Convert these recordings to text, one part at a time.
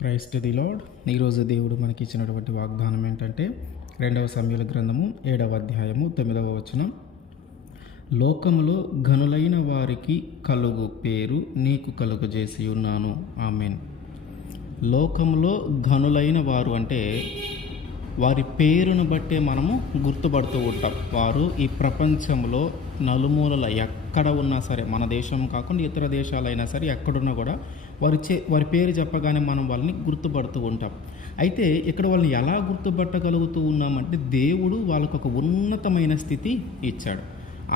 Praise to the lord. ఈరోజు దేవుడు మనకి ఇచ్చినటువంటి వాగ్దానం ఏంటంటే 2వ సమూయేలు గ్రంథము 7వ అధ్యాయము 9వ వచనం. లోకములో ఘనులైన వారికి కలుగు పేరు నీకు కలుగజేసి ఉన్నాను. ఆమేన్. లోకంలో ఘనులైన వారు అంటే వారి పేరును బట్టే మనము గుర్తుపడుతూ ఉంటాం. వారు ఈ ప్రపంచంలో నలుమూలల ఎక్కడ ఉన్నా సరే, మన దేశం కాకుండా ఇతర దేశాలైనా సరే ఎక్కడున్నా కూడా వారి పేరు చెప్పగానే మనం వాళ్ళని గుర్తుపడుతూ ఉంటాం. అయితే ఇక్కడ వాళ్ళని ఎలా గుర్తుపట్టగలుగుతూ ఉన్నామంటే దేవుడు వాళ్ళకు ఒక ఉన్నతమైన స్థితి ఇచ్చాడు.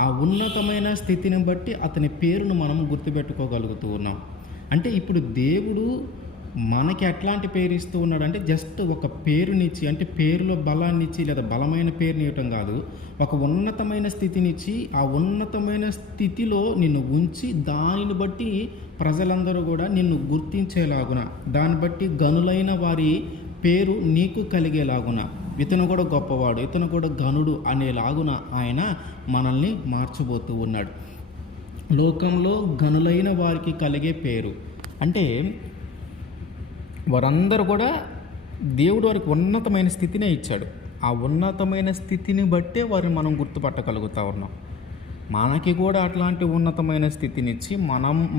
ఆ ఉన్నతమైన స్థితిని బట్టి అతని పేరును మనం గుర్తుపెట్టుకోగలుగుతూ ఉన్నాం. అంటే ఇప్పుడు దేవుడు మనకి ఎట్లాంటి పేరు ఇస్తూ ఉన్నాడు అంటే జస్ట్ ఒక పేరునిచ్చి, అంటే పేరులో బలాన్ని ఇచ్చి లేదా బలమైన పేరుని ఇవ్వటం కాదు, ఒక ఉన్నతమైన స్థితినిచ్చి ఆ ఉన్నతమైన స్థితిలో నిన్ను ఉంచి దానిని బట్టి ప్రజలందరూ కూడా నిన్ను గుర్తించేలాగున, దాన్ని బట్టి గనులైన వారి పేరు నీకు కలిగేలాగున, ఇతను కూడా గొప్పవాడు, ఇతను కూడా గనుడు అనేలాగున ఆయన మనల్ని మార్చబోతూ ఉన్నాడు. లోకంలో గనులైన వారికి కలిగే పేరు అంటే వారందరూ కూడా దేవుడు వారికి ఉన్నతమైన స్థితినే ఇచ్చాడు. ఆ ఉన్నతమైన స్థితిని బట్టే వారిని మనం గుర్తుపట్టగలుగుతూ ఉన్నాం. మనకి కూడా అట్లాంటి ఉన్నతమైన స్థితినిచ్చి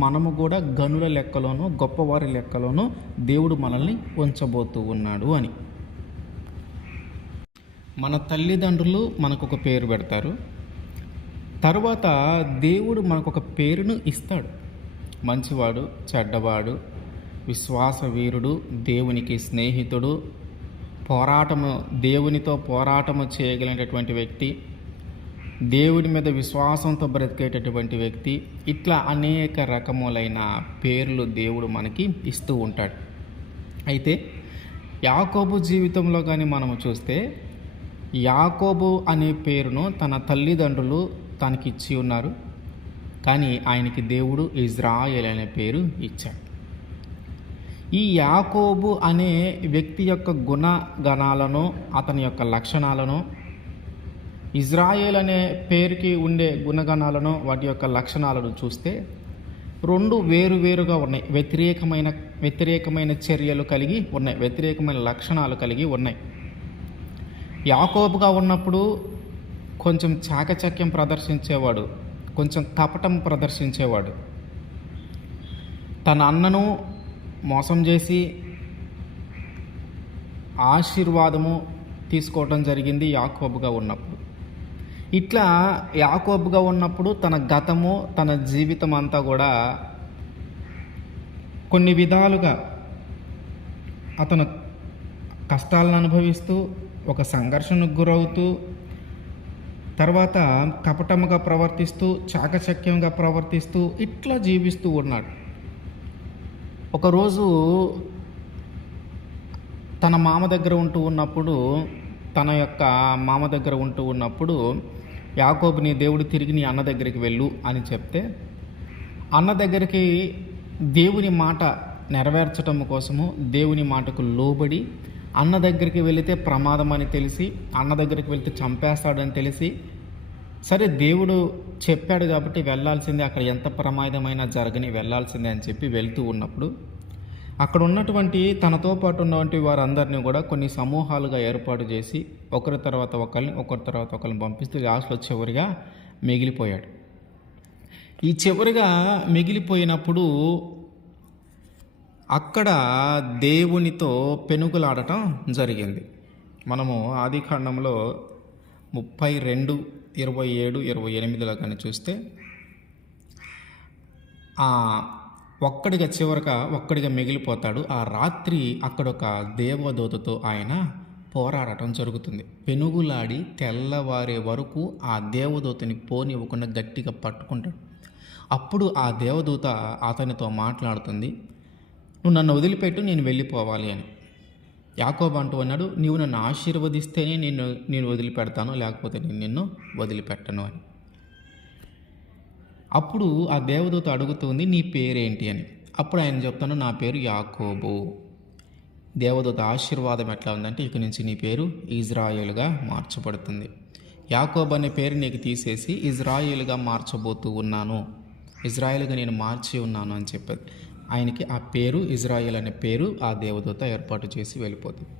మనము కూడా గనుల లెక్కలోనూ గొప్పవారి లెక్కలోనూ దేవుడు మనల్ని ఉంచబోతూ ఉన్నాడు అని. మన తల్లిదండ్రులు మనకు ఒక పేరు పెడతారు, తర్వాత దేవుడు మనకు ఒక పేరును ఇస్తాడు. మంచివాడు, చెడ్డవాడు, విశ్వాస వీరుడు, దేవునికి స్నేహితుడు, దేవునితో పోరాటము చేయగలిగినటువంటి వ్యక్తి, దేవుని మీద విశ్వాసంతో బ్రతికేటటువంటి వ్యక్తి, ఇట్లా అనేక రకములైన పేర్లు దేవుడు మనకి ఇస్తూ ఉంటాడు. అయితే యాకోబు జీవితంలో కానీ మనము చూస్తే యాకోబు అనే పేరును తన తల్లిదండ్రులు తనకిచ్చి ఉన్నారు, కానీ ఆయనకి దేవుడు ఇజ్రాయేల్ అనే పేరు ఇచ్చాడు. ఈ యాకోబు అనే వ్యక్తి యొక్క గుణగణాలను, అతని యొక్క లక్షణాలను, ఇజ్రాయేల్ అనే పేరుకి ఉండే గుణగణాలను, వాటి యొక్క లక్షణాలను చూస్తే రెండు వేరువేరుగా ఉన్నాయి. వ్యతిరేకమైన చర్యలు కలిగి ఉన్నాయి, వ్యతిరేకమైన లక్షణాలు కలిగి ఉన్నాయి. యాకోబుగా ఉన్నప్పుడు కొంచెం చాకచక్యం ప్రదర్శించేవాడు, కొంచెం కపటం ప్రదర్శించేవాడు. తన అన్నను మోసం చేసి ఆశీర్వాదము తీసుకోవడం జరిగింది యాకోబుగా ఉన్నప్పుడు. ఇట్లా యాకోబుగా ఉన్నప్పుడు తన గతము, తన జీవితం అంతా కూడా కొన్ని విధాలుగా అతను కష్టాలను అనుభవిస్తూ, ఒక సంఘర్షణకు గురవుతూ, తర్వాత కపటముగా ప్రవర్తిస్తూ, చాకచక్యంగా ప్రవర్తిస్తూ ఇట్లా జీవిస్తూ ఉన్నాడు. ఒకరోజు తన మామ దగ్గర ఉంటూ ఉన్నప్పుడు యాకోబుని దేవుడు తిరిగి నీ అన్న దగ్గరికి వెళ్ళు అని చెప్తే, అన్న దగ్గరికి దేవుని మాట నెరవేర్చడం కోసము దేవుని మాటకు లోబడి అన్న దగ్గరికి వెళితే ప్రమాదం అని తెలిసి, అన్న దగ్గరికి వెళితే చంపేస్తాడని తెలిసి, సరే దేవుడు చెప్పాడు కాబట్టి వెళ్ళాల్సిందే, అక్కడ ఎంత ప్రమాదమైనా జరగని వెళ్ళాల్సిందే అని చెప్పి వెళ్తూ ఉన్నప్పుడు అక్కడ ఉన్నటువంటి తనతో పాటు ఉన్నటువంటి వారందరినీ కూడా కొన్ని సమూహాలుగా ఏర్పాటు చేసి ఒకరి తర్వాత ఒకరిని పంపిస్తూ లాస్ట్లో చివరిగా మిగిలిపోయాడు. ఈ చివరిగా మిగిలిపోయినప్పుడు అక్కడ దేవునితో పెనుగులాడటం జరిగింది. మనము ఆదికాండంలో 32, 27, 28లో కానీ చూస్తే ఒక్కడిగా మిగిలిపోతాడు. ఆ రాత్రి అక్కడ ఒక దేవదూతతో ఆయన పోరాడటం జరుగుతుంది. పెనుగులాడి తెల్లవారే వరకు ఆ దేవదూతని పోనివ్వకుండా గట్టిగా పట్టుకుంటాడు. అప్పుడు ఆ దేవదూత అతనితో మాట్లాడుతుంది, నువ్వు నన్ను వదిలిపెట్టు, నేను వెళ్ళిపోవాలి అని. యాకోబు అంటూ అన్నాడు, నీవు నన్ను ఆశీర్వదిస్తేనే నేను వదిలిపెడతాను, లేకపోతే నేను నిన్ను వదిలిపెట్టను అని. అప్పుడు ఆ దేవదూత అడుగుతుంది, నీ పేరేంటి అని. అప్పుడు ఆయన చెప్తాను, నా పేరు యాకోబు. దేవదూత ఆశీర్వాదం ఎట్లా ఉందంటే, ఇక నుంచి నీ పేరు ఇజ్రాయేలుగా మార్చబడుతుంది. యాకోబు అనే పేరు నీకు తీసేసి ఇజ్రాయేలుగా మార్చబోతూ ఉన్నాను, ఇజ్రాయేలుగా నేను మార్చి ఉన్నాను అని చెప్పేది. ఆయనకి ఆ పేరు ఇజ్రాయేల్ అనే పేరు ఆ దేవదూత ఏర్పాటు చేసి వెళ్ళిపోతుంది.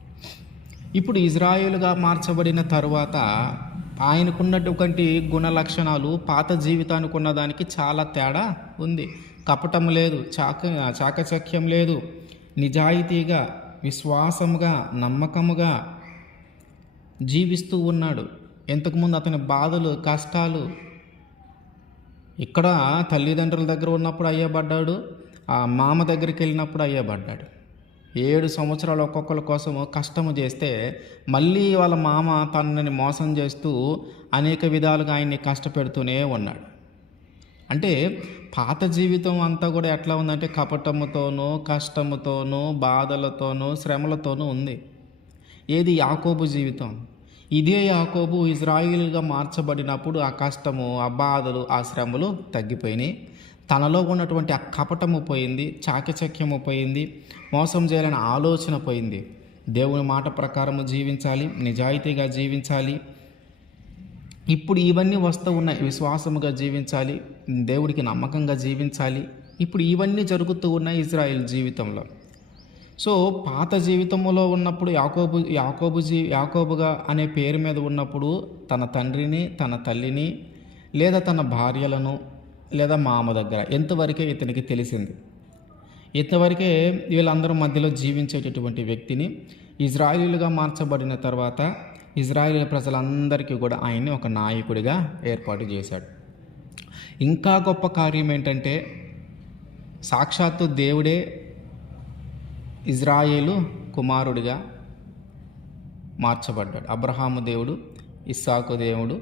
ఇప్పుడు ఇజ్రాయేలుగా మార్చబడిన తరువాత ఆయనకున్నటువంటి గుణ లక్షణాలు పాత జీవితానికి ఉన్నదానికి చాలా తేడా ఉంది. కపటం లేదు, చాకచక్యం లేదు, నిజాయితీగా, విశ్వాసముగా, నమ్మకముగా జీవిస్తూ ఉన్నాడు. ఇంతకుముందు అతని బాధలు, కష్టాలు ఇక్కడ తల్లిదండ్రుల దగ్గర ఉన్నప్పుడు అయ్యబడ్డాడు, ఆ మామ దగ్గరికి వెళ్ళినప్పుడు అయ్యబడ్డాడు. 7 సంవత్సరాలు ఒక్కొక్కరి కోసం కష్టము చేస్తే మళ్ళీ వాళ్ళ మామ తనని మోసం చేస్తూ అనేక విధాలుగా ఆయన్ని కష్టపెడుతూనే ఉన్నాడు. అంటే పాత జీవితం అంతా కూడా ఎట్లా ఉందంటే కపటముతోనూ, కష్టముతోనూ, బాధలతోనూ, శ్రమలతోనూ ఉంది. ఏది యాకోబు జీవితం. ఇదే యాకోబు ఇజ్రాయిల్గా మార్చబడినప్పుడు ఆ కష్టము, ఆ బాధలు, ఆ శ్రమలు తగ్గిపోయినాయి. తనలో ఉన్నటువంటి ఆ కపటము పోయింది, చాకచక్యము పోయింది, మోసం చేయాలనే ఆలోచన పోయింది. దేవుని మాట ప్రకారము జీవించాలి, నిజాయితీగా జీవించాలి. ఇప్పుడు ఇవన్నీ వస్తూ ఉన్నాయి. విశ్వాసముగా జీవించాలి, దేవుడికి నమ్మకంగా జీవించాలి. ఇప్పుడు ఇవన్నీ జరుగుతూ ఉన్నాయి ఇజ్రాయిల్ జీవితంలో. సో పాత జీవితంలో ఉన్నప్పుడు యాకోబుగా అనే పేరు మీద ఉన్నప్పుడు తన తండ్రిని, తన తల్లిని, లేదా తన భార్యలను, లేదా మామ దగ్గర ఎంతవరకే ఇతనికి తెలిసింది. ఇంతవరకే వీళ్ళందరూ మధ్యలో జీవించేటటువంటి వ్యక్తిని ఇజ్రాయిలీలుగా మార్చబడిన తర్వాత ఇజ్రాయిల్ ప్రజలందరికీ కూడా ఆయన్ని ఒక నాయకుడిగా ఏర్పాటు చేశాడు. ఇంకా గొప్ప కార్యం ఏంటంటే సాక్షాత్తు దేవుడే ఇజ్రాయేలు కుమారుడిగా మార్చబడ్డాడు. అబ్రహాము దేవుడు, ఇస్సాకు దేవుడు,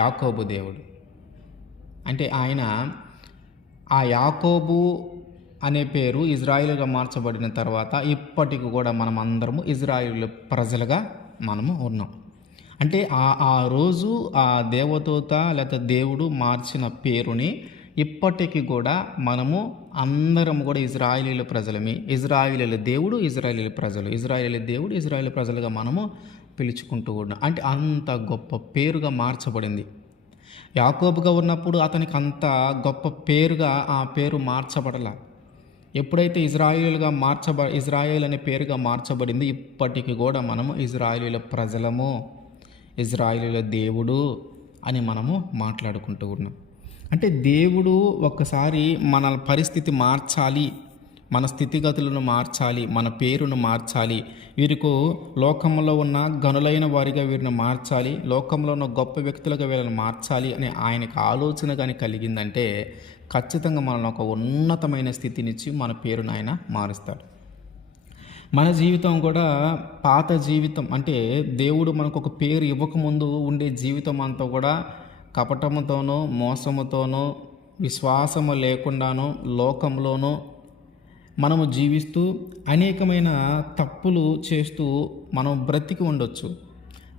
యాకోబు దేవుడు. అంటే ఆయన ఆ యాకోబు అనే పేరు ఇజ్రాయిల్గా మార్చబడిన తర్వాత ఇప్పటికి కూడా మనం అందరము ఇజ్రాయిల్ ప్రజలుగా మనము ఉన్నాం. అంటే ఆ రోజు ఆ దేవదూత లేకపోతే దేవుడు మార్చిన పేరుని ఇప్పటికీ కూడా మనము అందరం కూడా ఇజ్రాయిలీల ప్రజలమే. ఇజ్రాయిలీల దేవుడు, ఇజ్రాయిలీల ప్రజలు, ఇజ్రాయిలీల దేవుడు, ఇజ్రాయిల్ ప్రజలుగా మనము పిలుచుకుంటూ ఉన్నాం. అంటే అంత గొప్ప పేరుగా మార్చబడింది. యాకోబుగా ఉన్నప్పుడు అతనికి అంత గొప్ప పేరుగా ఆ పేరు మార్చబడల. ఎప్పుడైతే ఇజ్రాయేల్ అనే పేరుగా మార్చబడింది, ఇప్పటికి కూడా మనము ఇజ్రాయేలీల ప్రజలము, ఇజ్రాయేలీల దేవుడు అని మనము మాట్లాడుకుంటూ ఉన్నాం. అంటే దేవుడు ఒక్కసారి మన పరిస్థితి మార్చాలి, మన స్థితిగతులను మార్చాలి, మన పేరును మార్చాలి, వీరికి లోకంలో ఉన్న గనులైన వారిగా వీరిని మార్చాలి, లోకంలో ఉన్న గొప్ప వ్యక్తులుగా వీళ్ళని మార్చాలి అనే ఆయనకు ఆలోచన కానీ కలిగిందంటే ఖచ్చితంగా మనల్ని ఒక ఉన్నతమైన స్థితినిచ్చి మన పేరును ఆయన మారుస్తాడు. మన జీవితం కూడా పాత జీవితం అంటే దేవుడు మనకు ఒక పేరు ఇవ్వకముందు ఉండే జీవితం అంతా కూడా కపటముతోనూ, మోసముతోనూ, విశ్వాసము లేకుండానూ, లోకంలోనూ మనము జీవిస్తూ అనేకమైన తప్పులు చేస్తూ మనం బ్రతికి ఉండొచ్చు.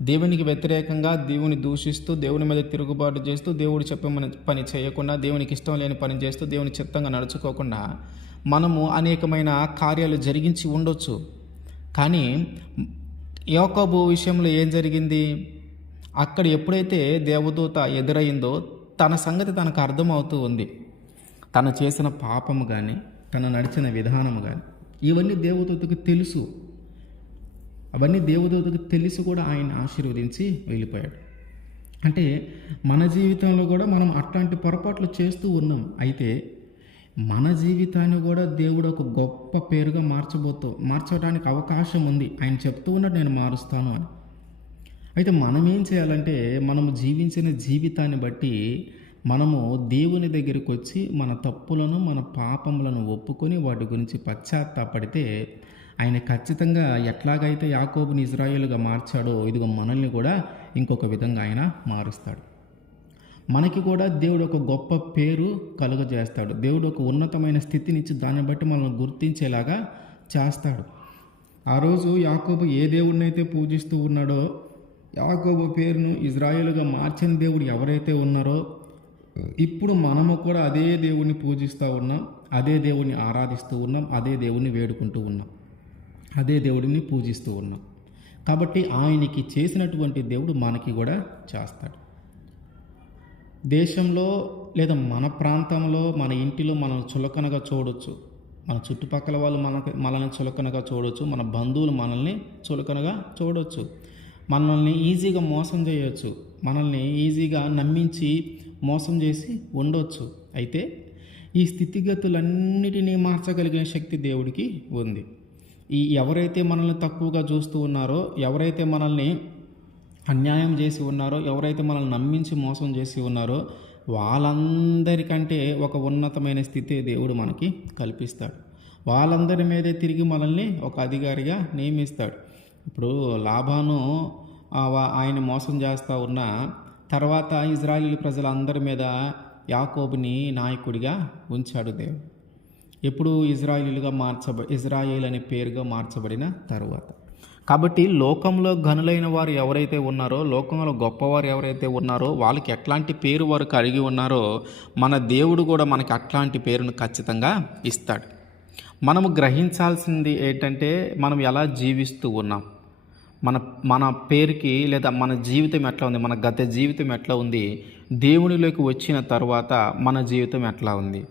దేవునికి వ్యతిరేకంగా దేవుని దూషిస్తూ, దేవుని మీద తిరుగుబాటు చేస్తూ, దేవుడు చెప్పే పని చేయకుండా, దేవునికి ఇష్టం లేని పని చేస్తూ, దేవుని చిత్తంగా నడుచుకోకుండా మనము అనేకమైన కార్యాలు జరిగించి ఉండొచ్చు. కానీ యాకోబు విషయంలో ఏం జరిగింది? అక్కడ ఎప్పుడైతే దేవదూత ఎదురైందో తన సంగతి తనకు అర్థమవుతూ ఉంది. తను చేసిన పాపము కానీ, తను నడిచిన విధానము కానీ ఇవన్నీ దేవదూతకు తెలుసు. అవన్నీ దేవదూతకు తెలిసి కూడా ఆయన ఆశీర్వదించి వెళ్ళిపోయాడు. అంటే మన జీవితంలో కూడా మనం అట్లాంటి పొరపాట్లు చేస్తూ ఉన్నాం. అయితే మన జీవితాన్ని కూడా దేవుడు ఒక గొప్ప పేరుగా మార్చడానికి అవకాశం ఉంది. ఆయన చెప్తూ ఉన్నాడు, నేను మారుస్తాను అని. అయితే మనం ఏం చేయాలంటే మనము జీవించిన జీవితాన్ని బట్టి మనము దేవుని దగ్గరికి వచ్చి మన తప్పులను, మన పాపములను ఒప్పుకొని వాటి గురించి పశ్చాత్తాపడితే ఆయన ఖచ్చితంగా ఎట్లాగైతే యాకోబుని ఇజ్రాయేలుగా మార్చాడో ఇదిగో మనల్ని కూడా ఇంకొక విధంగా ఆయన మారుస్తాడు. మనకి కూడా దేవుడు ఒక గొప్ప పేరు కలుగజేస్తాడు. దేవుడు ఒక ఉన్నతమైన స్థితినిచ్చి దాన్ని బట్టి మనల్ని గుర్తించేలాగా చేస్తాడు. ఆ రోజు యాకోబు ఏ దేవుడినైతే పూజిస్తూ ఉన్నాడో, యాకోబు పేరును ఇజ్రాయేలుగా మార్చిన దేవుడు ఎవరైతే ఉన్నారో, ఇప్పుడు మనము కూడా అదే దేవుణ్ణి పూజిస్తూ ఉన్నాం, అదే దేవుణ్ణి ఆరాధిస్తూ ఉన్నాం, అదే దేవుణ్ణి వేడుకుంటూ ఉన్నాం, అదే దేవుడిని పూజిస్తూ ఉన్నాం. కాబట్టి ఆయనకి చేసినటువంటి దేవుడు మనకి కూడా చేస్తాడు. దేశంలో లేదా మన ప్రాంతంలో, మన ఇంటిలో మనం చులకనగా చూడొచ్చు. మన చుట్టుపక్కల వాళ్ళు మనల్ని చులకనగా చూడవచ్చు, మన బంధువులు మనల్ని చులకనగా చూడవచ్చు, మనల్ని ఈజీగా మోసం చేయవచ్చు, మనల్ని ఈజీగా నమ్మించి మోసం చేసి ఉండొచ్చు. అయితే ఈ స్థితిగతులన్నిటినీ మార్చగలిగిన శక్తి దేవుడికి ఉంది. ఎవరైతే మనల్ని తక్కువగా చూస్తూ ఉన్నారో, ఎవరైతే మనల్ని అన్యాయం చేసి ఉన్నారో, ఎవరైతే మనల్ని నమ్మించి మోసం చేసి ఉన్నారో వాళ్ళందరికంటే ఒక ఉన్నతమైన స్థితి దేవుడు మనకి కల్పిస్తాడు. వాళ్ళందరి మీదే తిరిగి మనల్ని ఒక అధికారిగా నియమిస్తాడు. ఇప్పుడు లాబాను ఆయన మోసం చేస్తూ ఉన్న తర్వాత ఇజ్రాయేలు ప్రజలందరి మీద యాకోబుని నాయకుడిగా ఉంచాడు దేవుడు. ఎప్పుడు ఇజ్రాయేల్ అనే పేరుగా మార్చబడిన తరువాత. కాబట్టి లోకంలో ఘనులైన వారు ఎవరైతే ఉన్నారో, లోకంలో గొప్పవారు ఎవరైతే ఉన్నారో, వాళ్ళకి ఎట్లాంటి పేరు వారు కలిగి ఉన్నారో మన దేవుడు కూడా మనకి అట్లాంటి పేరును ఖచ్చితంగా ఇస్తాడు. మనము గ్రహించాల్సింది ఏంటంటే, మనం ఎలా జీవిస్తూ ఉన్నాం, మన పేరుకి లేదా మన జీవితం ఎట్లా ఉంది, మన గత జీవితం ఎట్లా ఉంది, దేవునిలోకి వచ్చిన తర్వాత మన జీవితం ఎట్లా ఉంది.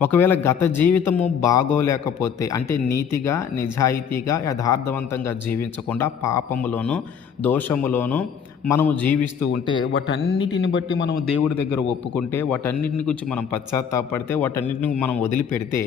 ఒకవేళ గత జీవితము బాగోలేకపోతే, అంటే నీతిగా నిజాయితీగా యథార్థవంతంగా జీవించకుండా పాపములోను దోషములోను మనము జీవిస్తూ ఉంటే, వాటన్నిటిని బట్టి మనం దేవుడి దగ్గర ఒప్పుకుంటే, వాటన్నిటిని గురించి మనం పశ్చాత్తాపడితే, వాటన్నిటిని మనం వదిలిపెడితే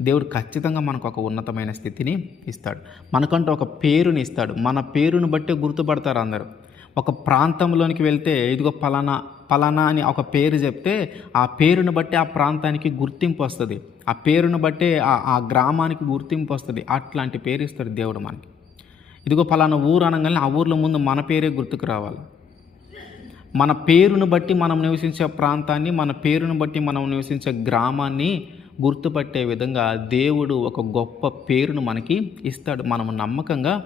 దేవుడు ఖచ్చితంగా మనకు ఒక ఉన్నతమైన స్థితిని ఇస్తాడు. మనకంటూ ఒక పేరుని ఇస్తాడు. మన పేరుని బట్టి గుర్తుపడతారు అందరూ. ఒక ప్రాంతంలోనికి వెళ్తే ఇదిగో పలానా అని ఒక పేరు చెప్తే ఆ పేరును బట్టి ఆ ప్రాంతానికి గుర్తింపు వస్తుంది, ఆ పేరును బట్టి ఆ గ్రామానికి గుర్తింపు వస్తుంది. అట్లాంటి పేరు ఇస్తాడు దేవుడు మనకి. ఇదిగో పలానా ఊరు అనగానే ఆ ఊర్లో ముందు మన పేరే గుర్తుకు రావాలి. మన పేరును బట్టి మనం నివసించే ప్రాంతాన్ని, మన పేరును బట్టి మనం నివసించే గ్రామాన్ని గుర్తుపట్టే విధంగా దేవుడు ఒక గొప్ప పేరును మనకి ఇస్తాడు. మనము నమ్మకంగా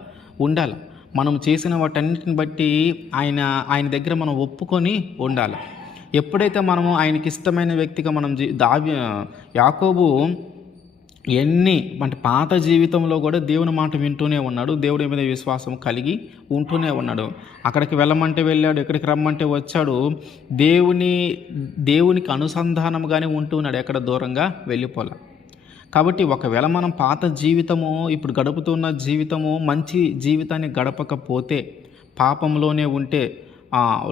ఉండాలి. మనం చేసిన వాటన్నిటిని బట్టి ఆయన దగ్గర మనం ఒప్పుకొని ఉండాలి. ఎప్పుడైతే మనము ఆయనకి ఇష్టమైన వ్యక్తిగా మనం యాకోబు అంటే పాత జీవితంలో కూడా దేవుని మాట వింటూనే ఉన్నాడు, దేవుడి మీద విశ్వాసం కలిగి ఉంటూనే ఉన్నాడు. అక్కడికి వెళ్ళమంటే వెళ్ళాడు, ఇక్కడికి రమ్మంటే వచ్చాడు. దేవునికి అనుసంధానంగానే ఉంటున్నాడు, ఎక్కడ దూరంగా వెళ్ళిపోలే. కాబట్టి ఒకవేళ మనం పాత జీవితము, ఇప్పుడు గడుపుతున్న జీవితము మంచి జీవితాన్ని గడపకపోతే, పాపంలోనే ఉంటే,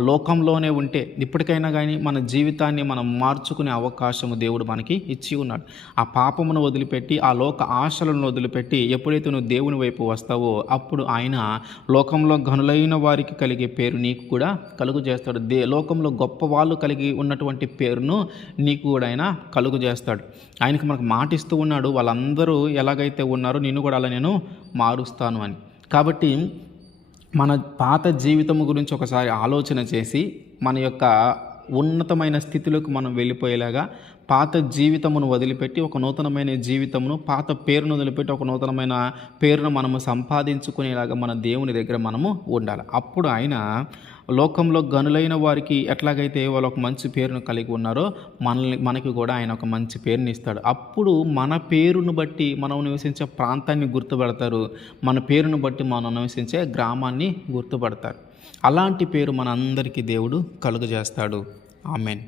లోకంలోనే ఉంటే, ఇప్పటికైనా కానీ మన జీవితాన్ని మనం మార్చుకునే అవకాశము దేవుడు మనకి ఇచ్చి ఉన్నాడు. ఆ పాపమును వదిలిపెట్టి, ఆ లోక ఆశలను వదిలిపెట్టి ఎప్పుడైతే నువ్వు దేవుని వైపు వస్తావో అప్పుడు ఆయన లోకంలో ఘనులైన వారికి కలిగే పేరు నీకు కూడా కలుగు చేస్తాడు. లోకంలో గొప్ప వాళ్ళు కలిగి ఉన్నటువంటి పేరును నీకు కూడా ఆయన కలుగు చేస్తాడు. ఆయనకు మనకు మాటిస్తూ ఉన్నాడు, వాళ్ళందరూ ఎలాగైతే ఉన్నారో నిన్ను కూడా అలా నేను మారుస్తాను అని. కాబట్టి మన పాత జీవితం గురించి ఒకసారి ఆలోచన చేసి మన యొక్క ఉన్నతమైన స్థితిలోకి మనం వెళ్ళిపోయేలాగా పాత జీవితమును వదిలిపెట్టి ఒక నూతనమైన జీవితమును, పాత పేరును వదిలిపెట్టి ఒక నూతనమైన పేరును మనము సంపాదించుకునేలాగా మన దేవుని దగ్గర మనము ఉండాలి. అప్పుడు ఆయన లోకంలో గనులైన వారికి ఎట్లాగైతే వాళ్ళు ఒక మంచి పేరును కలిగి ఉన్నారో మనకి కూడా ఆయన ఒక మంచి పేరుని ఇస్తాడు. అప్పుడు మన పేరును బట్టి మనం నివసించే ప్రాంతాన్ని గుర్తుపడతారు, మన పేరును బట్టి మనం నివసించే గ్రామాన్ని గుర్తుపడతారు. అలాంటి పేరు మన అందరికీ దేవుడు కలుగజేస్తాడు. ఆమెన్.